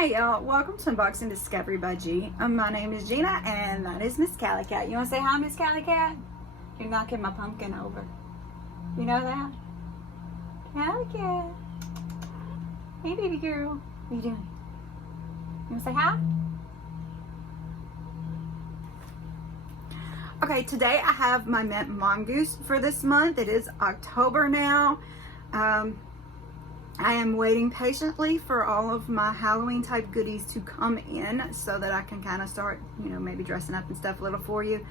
Hey y'all, welcome to Unboxing Discovery by G. My name is Gina and that is Miss Cali Cat. You want to say hi, Miss Cali Cat? You're knocking my pumpkin over. You know that? Cali Cat. Hey baby girl. What are you doing? You want to say hi? Okay, today I have my mint mongoose for this month. It is October now. I am waiting patiently for all of my Halloween type goodies to come in so that I can kind of start, maybe dressing up and stuff a little for you.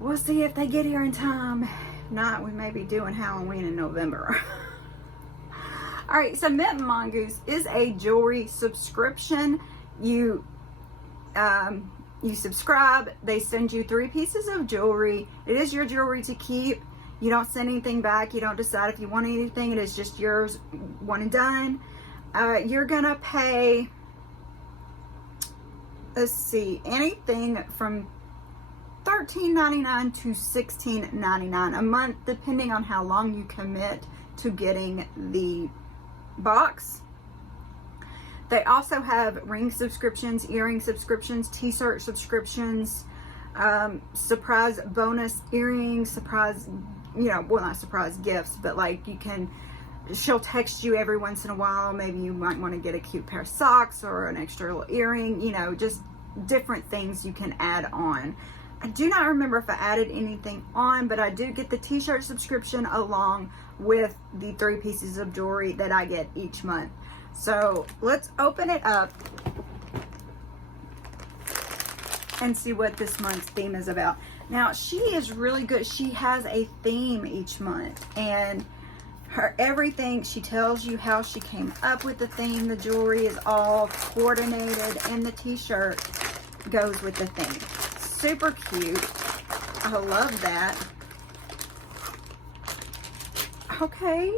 We'll see if they get here in time. If not, we may be doing Halloween in November. All right, so mintMONGOOSE is a jewelry subscription. You subscribe, they send you 3 pieces of jewelry. It is your jewelry to keep. You don't send anything back. You don't decide if you want anything. It is just yours, one and done. You're gonna pay, let's see, anything from $13.99 to $16.99 a month, depending on how long you commit to getting the box. They also have ring subscriptions, earring subscriptions, t-shirt subscriptions, surprise bonus earrings, surprise, well, not surprise gifts, but like she'll text you every once in a while. Maybe you might want to get a cute pair of socks or an extra little earring, just different things you can add on. I do not remember if I added anything on, but I do get the t-shirt subscription along with the 3 pieces of jewelry that I get each month. So let's open it up and see what this month's theme is about. Now, she is really good. She has a theme each month, and everything, she tells you how she came up with the theme. The jewelry is all coordinated, and the t-shirt goes with the theme. Super cute. I love that. Okay.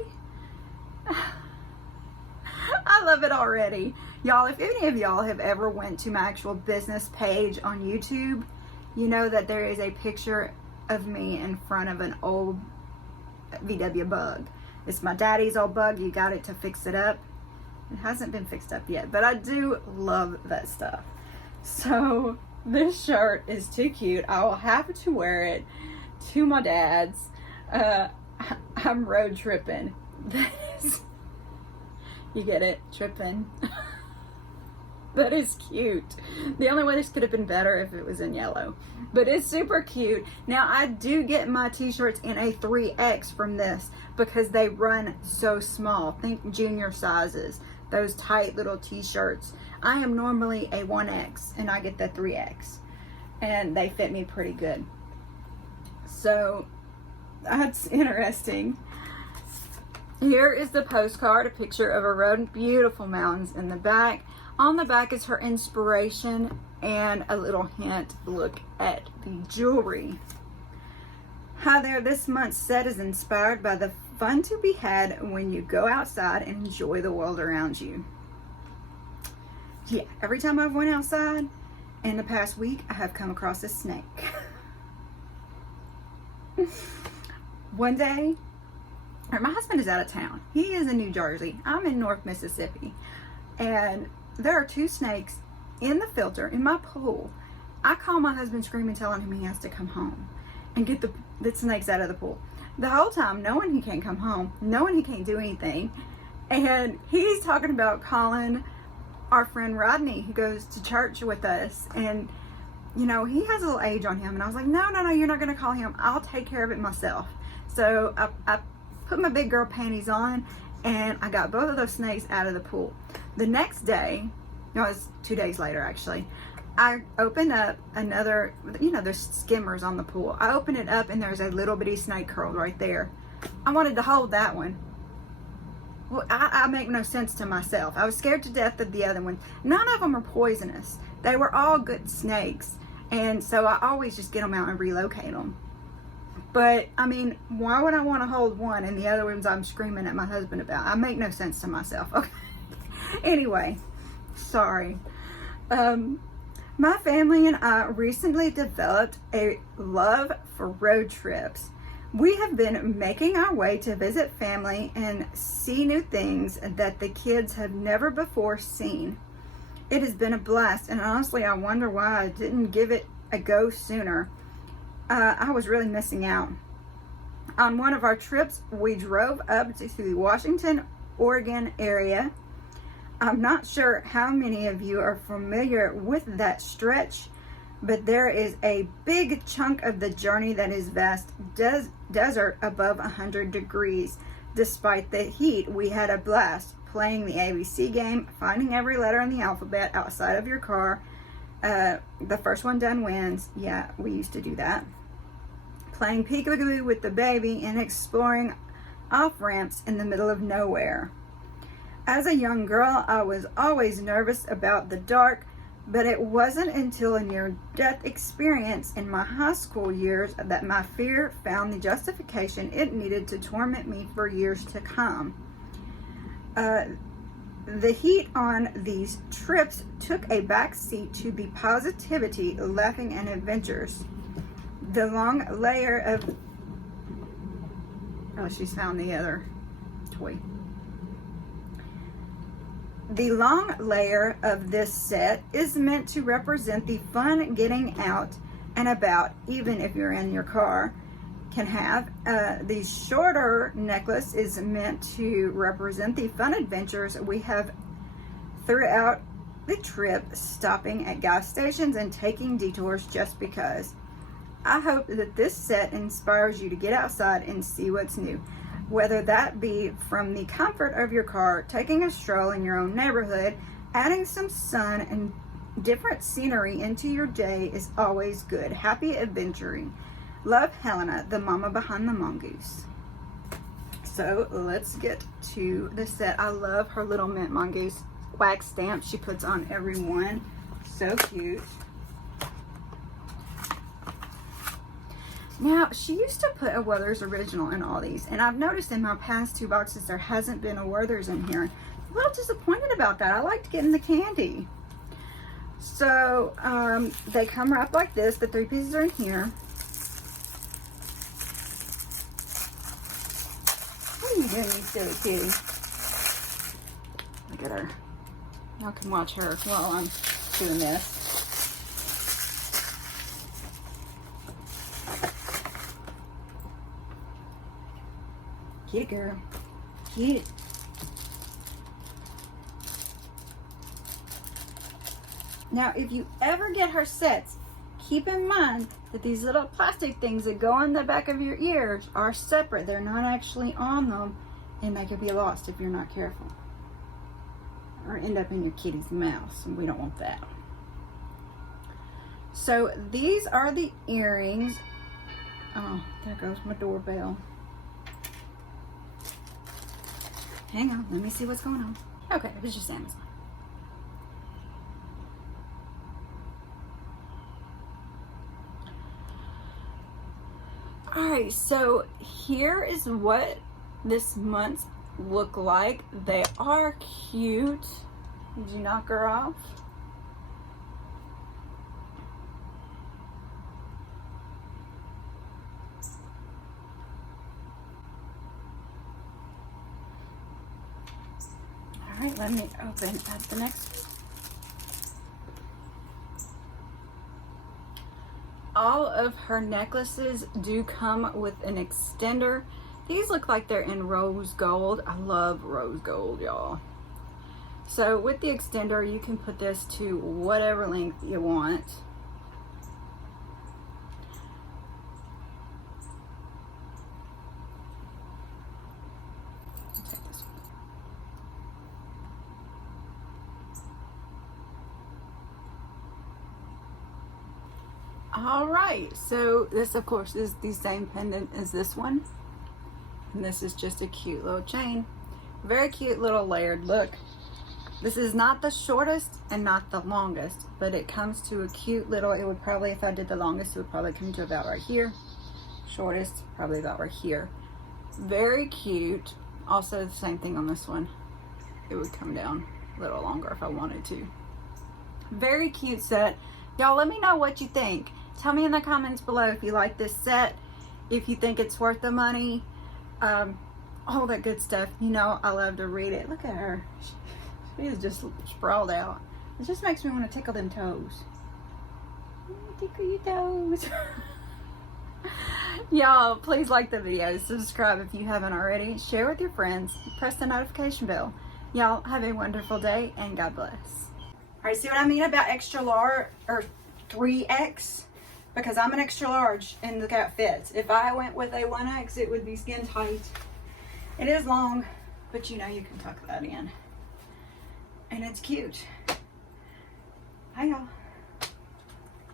I love it already. Y'all, if any of y'all have ever went to my actual business page on YouTube, you know that there is a picture of me in front of an old VW Bug. It's my daddy's old Bug. You got it to fix it up. It hasn't been fixed up yet, but I do love that stuff. So this shirt is too cute. I will have to wear it to my dad's. I'm road tripping. You get it? Tripping. That is cute. The only way this could have been better if it was in yellow. But it's super cute. Now, I do get my t-shirts in a 3X from this because they run so small. Think junior sizes. Those tight little t-shirts. I am normally a 1X and I get the 3X. And they fit me pretty good. So, that's interesting. Here is the postcard, a picture of a road and beautiful mountains in the back. On the back is her inspiration and a little hint look at the jewelry. Hi there, this month's set is inspired by the fun to be had when you go outside and enjoy the world around you. Yeah, every time I've went outside in the past week, I have come across a snake. One day, my husband is out of town. He is in New Jersey. I'm in North Mississippi. And there are 2 snakes in the filter in my pool. I call my husband screaming, telling him he has to come home and get the snakes out of the pool. The whole time, knowing he can't come home, knowing he can't do anything. And he's talking about calling our friend Rodney, who goes to church with us. And, he has a little age on him. And I was like, no, you're not going to call him. I'll take care of it myself. So I put my big girl panties on, and I got both of those snakes out of the pool. The next day, it was 2 days later actually, I opened up another, there's skimmers on the pool. I opened it up and there's a little bitty snake curled right there. I wanted to hold that one. Well, I make no sense to myself. I was scared to death of the other one. None of them are poisonous. They were all good snakes. And so I always just get them out and relocate them. But, I mean, why would I want to hold one and the other ones I'm screaming at my husband about? I make no sense to myself. Okay. Anyway, sorry. My family and I recently developed a love for road trips. We have been making our way to visit family and see new things that the kids have never before seen. It has been a blast, and honestly, I wonder why I didn't give it a go sooner. I was really missing out. On one of our trips, we drove up to the Washington, Oregon area. I'm not sure how many of you are familiar with that stretch, but there is a big chunk of the journey that is vast desert above 100 degrees. Despite the heat, we had a blast playing the ABC game, finding every letter in the alphabet outside of your car. The first one done wins. Yeah, we used to do that. Playing peekaboo with the baby and exploring off-ramps in the middle of nowhere. As a young girl, I was always nervous about the dark, but it wasn't until a near-death experience in my high school years that my fear found the justification it needed to torment me for years to come. The heat on these trips took a backseat to the positivity, laughing, and adventures. The long layer of... Oh, she's found the other toy. The long layer of this set is meant to represent the fun getting out and about, even if you're in your car, can have. The shorter necklace is meant to represent the fun adventures we have throughout the trip, stopping at gas stations and taking detours just because. I hope that this set inspires you to get outside and see what's new. Whether that be from the comfort of your car, taking a stroll in your own neighborhood, adding some sun and different scenery into your day is always good. Happy adventuring. Love, Helena, the mama behind the mongoose. So let's get to the set. I love her little mint mongoose wax stamp she puts on every one. So cute. Now, she used to put a Werther's Original in all these, and I've noticed in my past 2 boxes there hasn't been a Werther's in here. I'm a little disappointed about that. I liked getting the candy. So, they come wrapped like this. The 3 pieces are in here. What are you doing, you silly kitty? Look at her. Y'all can watch her while I'm doing this. Kitty girl. Kitty. Now, if you ever get her sets, keep in mind that these little plastic things that go on the back of your ears are separate. They're not actually on them, and they could be lost if you're not careful. Or end up in your kitty's mouth, and we don't want that. So, these are the earrings. Oh, there goes my doorbell. Hang on, let me see what's going on. Okay, it was just Amazon. Alright, so here is what this month's look like. They are cute. Did you knock her off? Alright, let me open up the next one. All of her necklaces do come with an extender. These look like they're in rose gold. I love rose gold, y'all. So with the extender, you can put this to whatever length you want. All right, so this of course is the same pendant as this one, and this is just a cute little chain. Very cute little layered look. This is not the shortest and not the longest, but it comes to a cute little, it would probably, if I did the longest, it would probably come to about right here. Shortest, probably about right here. Very cute. Also the same thing on this one. It would come down a little longer if I wanted to. Very cute set. Y'all let me know what you think. Tell me in the comments below if you like this set. if you think it's worth the money, all that good stuff. You know, I love to read it. Look at her. She is just sprawled out. It just makes me want to tickle them toes. Tickle your toes. Y'all, please like the video, subscribe if you haven't already, share with your friends, press the notification bell. Y'all have a wonderful day and God bless. Alright, see what I mean about extra large or 3X? Because I'm an extra large and look how it fits. If I went with a 1X, it would be skin tight. It is long, but you know you can tuck that in. And it's cute. Hi y'all.